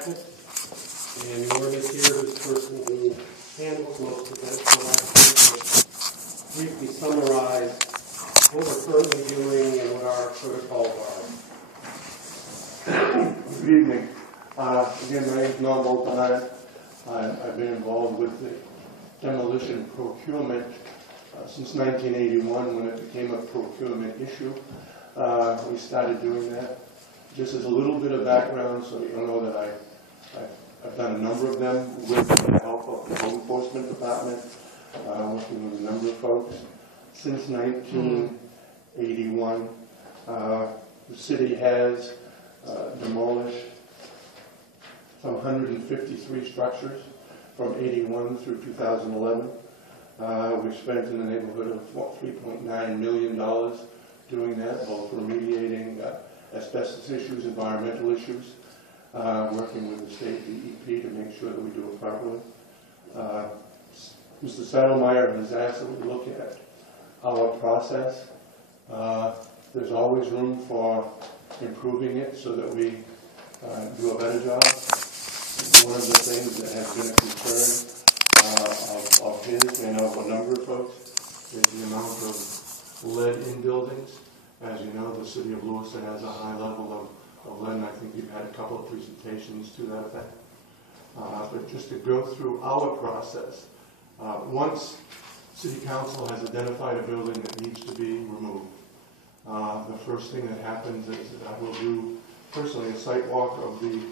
packet. And Norm is here, who's the person who handles most of this. So I'll briefly summarize what we're currently doing and what our protocols are. Good evening. Again, my name is Norm Bolton. I've been involved with the demolition procurement since 1981 when it became a procurement issue. We started doing that. Just as a little bit of background, so you know that I've done a number of them with the help of the Home Enforcement Department, working with a number of folks. Since 1981, the city has demolished some 153 structures from 81 through 2011. We've spent in the neighborhood of $3.9 million doing that, both remediating asbestos issues, environmental issues, working with the state DEP to make sure that we do it properly. Mr. Saddlemeyer has asked that we look at our process. There's always room for improving it so that we do a better job. One of the things that has been a concern of his and of a number of folks is the amount of lead in buildings. As you know, the city of Lewiston has a high level of lead, and I think you've had a couple of presentations to that effect. But just to go through our process, once City Council has identified a building that needs to be removed, the first thing that happens is that I will do personally a site walk of the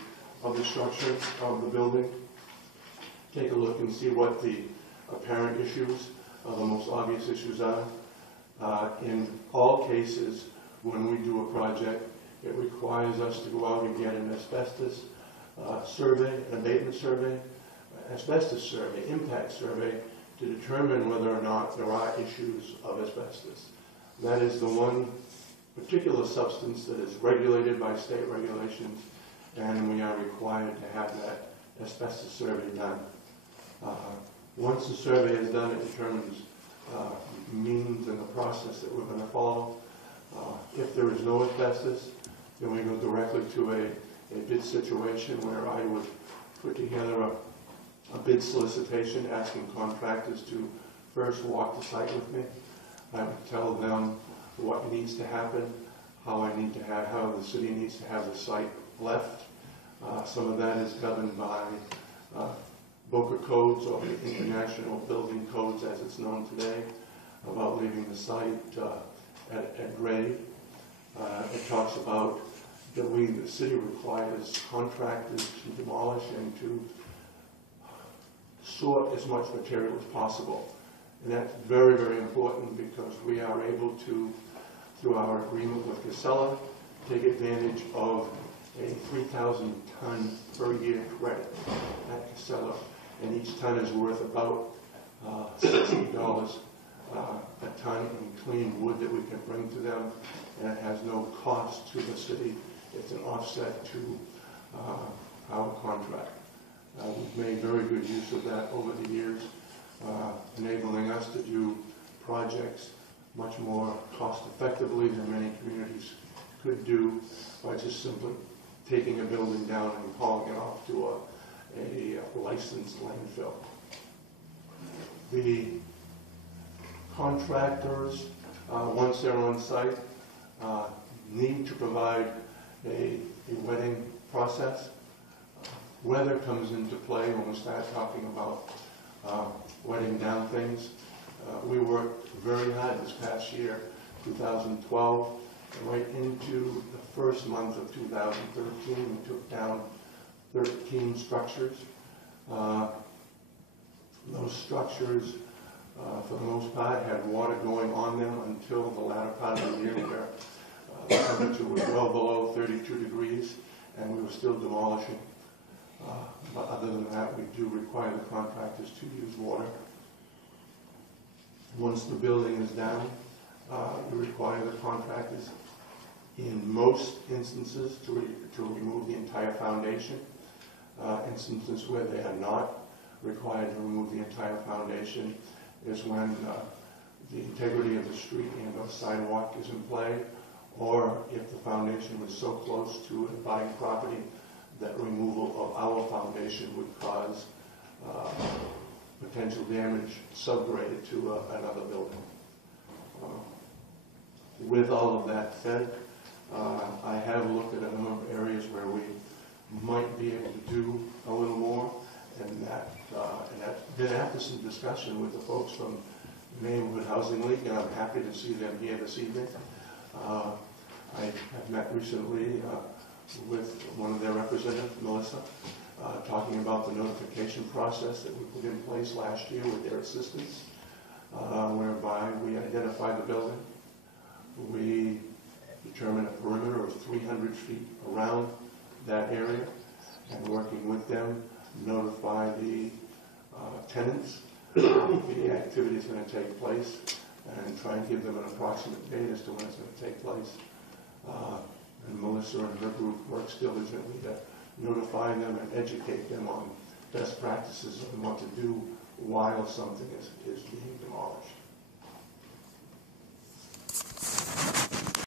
structure of the building, take a look and see what the apparent issues, the most obvious issues are. In all cases, when we do a project, it requires us to go out and get an asbestos survey, an abatement survey, asbestos survey, impact survey, to determine whether or not there are issues of asbestos. That is the one particular substance that is regulated by state regulations, and we are required to have that asbestos survey done. Once the survey is done, it determines means and the process that we're going to follow. If there is no asbestos, then we go directly to a bid situation where I would put together a bid solicitation asking contractors to first walk the site with me. I would tell them what needs to happen, how the city needs to have the site left. Some of that is governed by BOCA codes, or the International Building Codes as it's known today, about leaving the site at grade. It talks about that the city requires contractors to demolish and to sort as much material as possible. And that's very, very important because we are able to, through our agreement with Casella, take advantage of a 3,000 ton per year credit at Casella. And each ton is worth about $60 a ton in clean wood that we can bring to them, and it has no cost to the city. It's an offset to our contract. We've made very good use of that over the years, enabling us to do projects much more cost effectively than many communities could do by just simply taking a building down and hauling it off to a licensed landfill. The contractors, once they're on site, need to provide a wetting process. Weather comes into play when we start talking about wetting down things. We worked very hard this past year, 2012, right into the first month of 2013. We took down 13 structures. Those structures, for the most part, had water going on them until the latter part of the year, where the temperature was well below 32 degrees, and we were still demolishing. But other than that, we do require the contractors to use water. Once the building is down, we require the contractors, in most instances, to remove the entire foundation. Instances where they are not required to remove the entire foundation is when the integrity of the street and or sidewalk is in play, or if the foundation was so close to a abutting property that removal of our foundation would cause potential damage subgraded to another building. With all of that said, I have looked at a number of areas where we might be able to do a little more, and that's been after some discussion with the folks from the Neighborhood Housing League, and I'm happy to see them here this evening. I have met recently with one of their representatives, Melissa, talking about the notification process that we put in place last year with their assistance, whereby we identify the building, we determine a perimeter of 300 feet around that area, and working with them, notify the tenants the activity is going to take place, and try and give them an approximate date as to when it's going to take place. And Melissa and her group works diligently to notify them and educate them on best practices and what to do while something is being demolished.